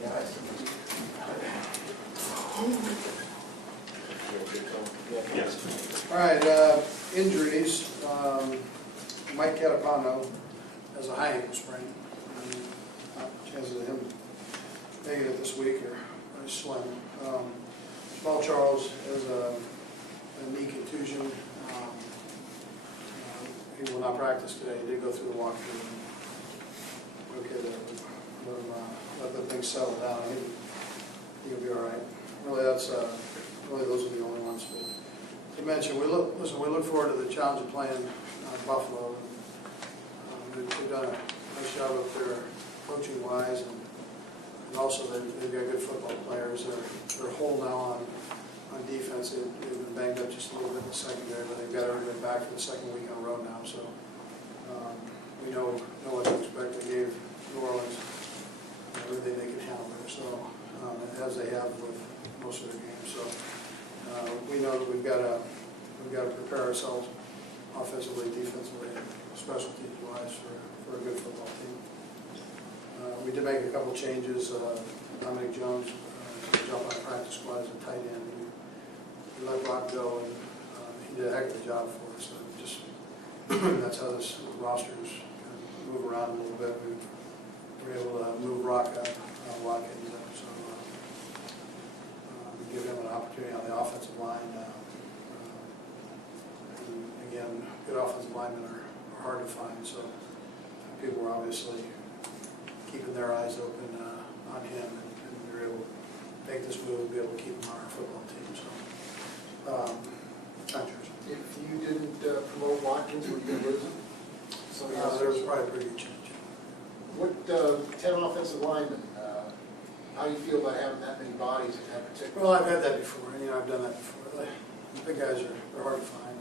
Yes. All right, injuries. Mike Catapano has a high ankle sprain. Chances of him making it this week are very slim. Small Charles has a knee contusion. He will not practice today. He did go through the walkthrough. Okay, let the things settle down. I think he'll be all right. Really, really those are the only ones. But to mention, we look forward to the challenge of playing Buffalo. They've done a nice job up there coaching wise, and also they've got good football players. They're whole now on defense. They've been banged up just a little bit in the secondary, but they've got everybody back for the second week in a row now. So we know what to expect. They gave New Orleans everything they could handle there. So as they have with most of their games. So we know that we've got to prepare ourselves offensively, defensively, and special teams wise for a good football team. We did make a couple changes. Dominic Jones jumped on the practice squad as a tight end. We let Rock go, and he did a heck of a job for us. So just that's how this rosters kind of move around a little bit. We were able to move Rock out, Watkins up, so give him an opportunity on the offensive line. And again, good offensive linemen are hard to find, so people were obviously keeping their eyes open on him, and we were able to make this move and be able to keep him on our football team. So, if you didn't promote Watkins, would you lose him? there was probably a pretty good change. What 10 offensive linemen? How do you feel about having that many bodies in that particular? Well, I've had that before. I've done that before. The big guys they're hard to find.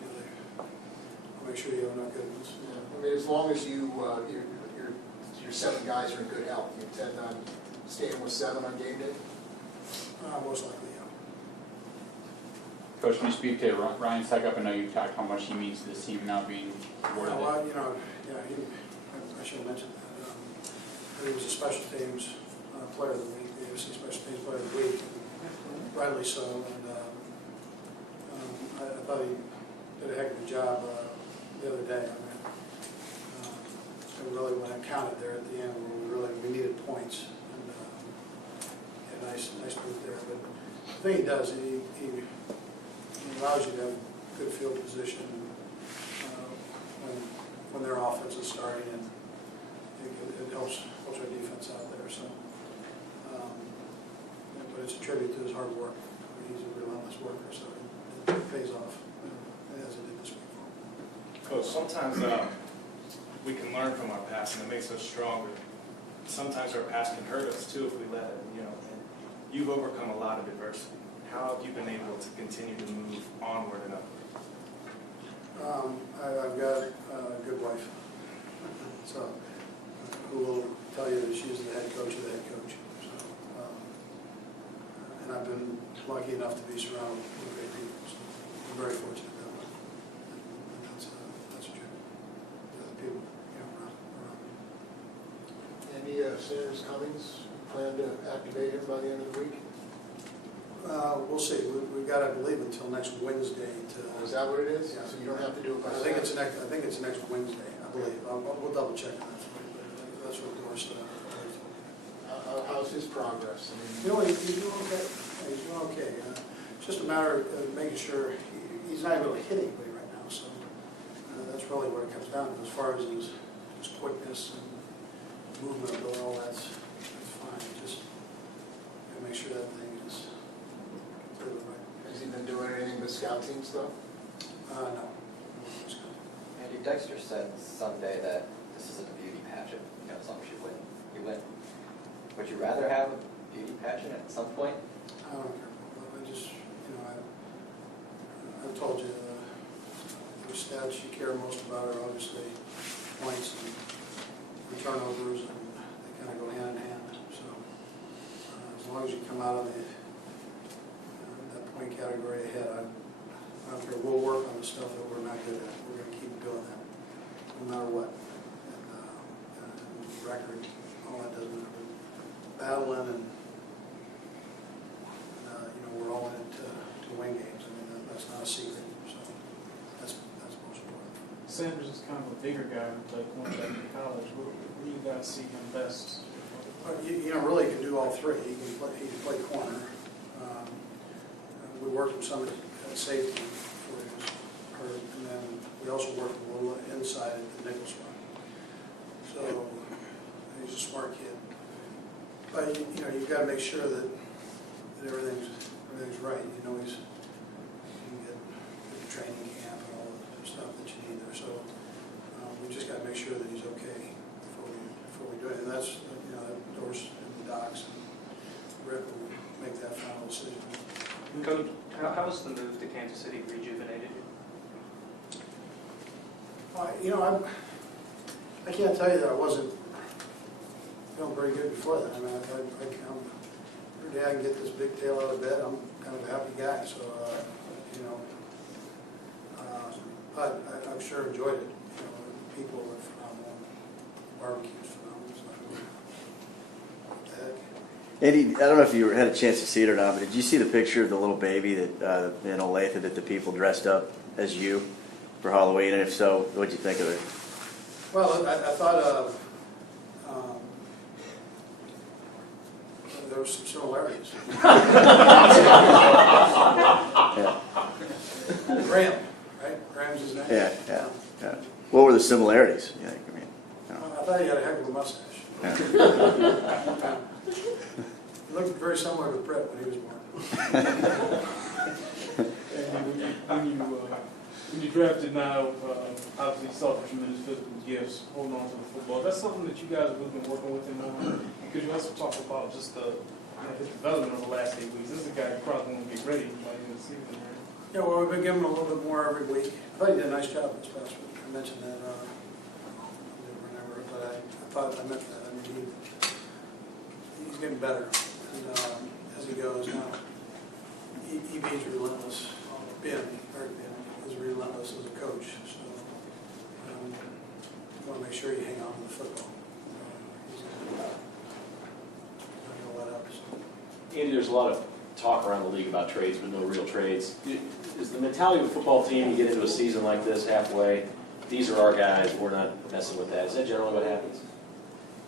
And, I'll make sure you have enough good ones. Yeah. I mean, as long as your 7 guys are in good health, you intend on staying with 7 on game day? Most likely, yeah. Coach, can you speak to Ryan Suckup? I know you talked how much he means to this team now being awarded. Well, I should have mentioned that. He was a special teams player of the week, the AFC Special Teams Player of the Week, and rightly so. And I thought he did a heck of a job the other day. And really, when it counted there at the end, where we needed points, and a nice move there. But the thing he does, he allows you to have good field position when their offense is starting, and it helps our defense out there. So, but it's a tribute to his hard work. He's a relentless worker, so it pays off as it did this week. Coach, sometimes we can learn from our past, and it makes us stronger. Sometimes our past can hurt us too if we let it. And you've overcome a lot of adversity. How have you been able to continue to move onward and upward? I've got a good wife, so who will tell you that she's the head coach of the head coach. So, and I've been lucky enough to be surrounded with great people. So I'm very fortunate that way. And that's true. The people around. Any Senators Cummings plan to activate him by the end of the week? We'll see. We've got, I believe, until next Wednesday to. Is that what it is? Yeah. So you don't have to do it by I think it's next Wednesday. I believe. We'll double check on that. That's what Doris told me. How's his progress? I mean, He's doing okay. He's doing okay. It's just a matter of making sure he's not really hitting anybody right now. So that's really what it comes down to. As far as his quickness and movement and all that's fine. Just make sure that thing is clearly right. has he been doing anything with scout team stuff? No. Andy, Dexter said Sunday that this isn't a beauty pageant. As long as you win, you win. Would you rather have a beauty pageant at some point? I don't care. I just, I've told you the stats you care most about are obviously points and turnovers, and they kind of go hand in hand. So as long as you come out of that point category ahead, I don't care. We'll work on the stuff that we're not good at. We're going to keep doing that, no matter what. And record, all that battling and we're all in it to win games. I mean, that's not a secret, so that's most important. Sanders is kind of a bigger guy who played cornerback in college. Where do you guys see him best? Really can do all three. He can play corner. We worked with some at safety before he was hurt, and then we also worked a little inside at the nickel spot. So he's a smart kid. But you've got to make sure that everything's right. You can get the training camp and all the stuff that you need there. So we just got to make sure that he's okay before we do it. And that's that doors and the docs and Rick will make that final decision. Coach, how was the move to Kansas City rejuvenated you? I can't tell you that I wasn't feeling very good before that. I mean, every day I can get this big tail out of bed, I'm kind of a happy guy. So, but I've sure enjoyed it. The people were phenomenal. The barbecue's phenomenal. So, what the heck? Eddie, I don't know if you had a chance to see it or not, but did you see the picture of the little baby that in Olathe that the people dressed up as you for Halloween? And if so, what did you think of it? Well, I thought there were some similarities. Yeah. Graham, right? Graham's his name? Yeah. What were the similarities, you think? I mean, I thought he had a heck of a mustache. yeah. He looked very similar to Brett when he was born. And when you drafted now, obviously you saw the tremendous physical gifts, holding on to the football. That's something that you guys have really been working with him on. Could you also talk about just his development over the last 8 weeks? This is a guy who probably won't get ready by the end of the season, right? Yeah, well, we've been giving him a little bit more every week. I thought he did a nice job this past week. I mentioned that. I didn't remember, but I thought I meant that. I mean, he's getting better as he goes now. EB's relentless. Ben is relentless as a coach. So you want to make sure you hang on to the football. He's not going to let up. So. Andy, there's a lot of talk around the league about trades, but no real trades. Is the mentality of a football team, you get into a season like this halfway, these are our guys, we're not messing with that. Is that generally what happens?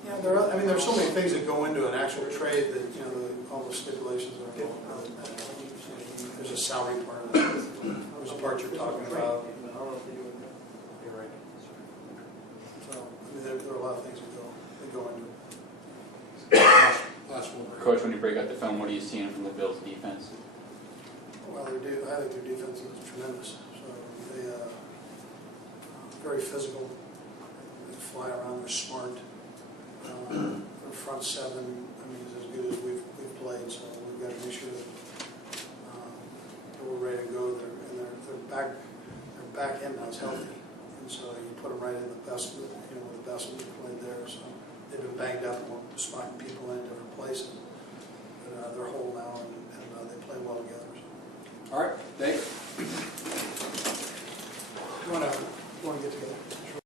Yeah, there's so many things that go into an actual trade that, all the stipulations are involved. There's a salary part of it. There's a part you're talking about. You're right. So, there are a lot of things that go into it. Last one. Coach, when you break out the film, what are you seeing from the Bills' defense? Well, I think their defense is tremendous. So they very physical. They fly around. They're smart. Their front seven, is as good as we've played. So we've got to make sure that we're ready to go. Their back end now is healthy, and so you put them right in the best, with the best that we played there. So they've been banged up and spot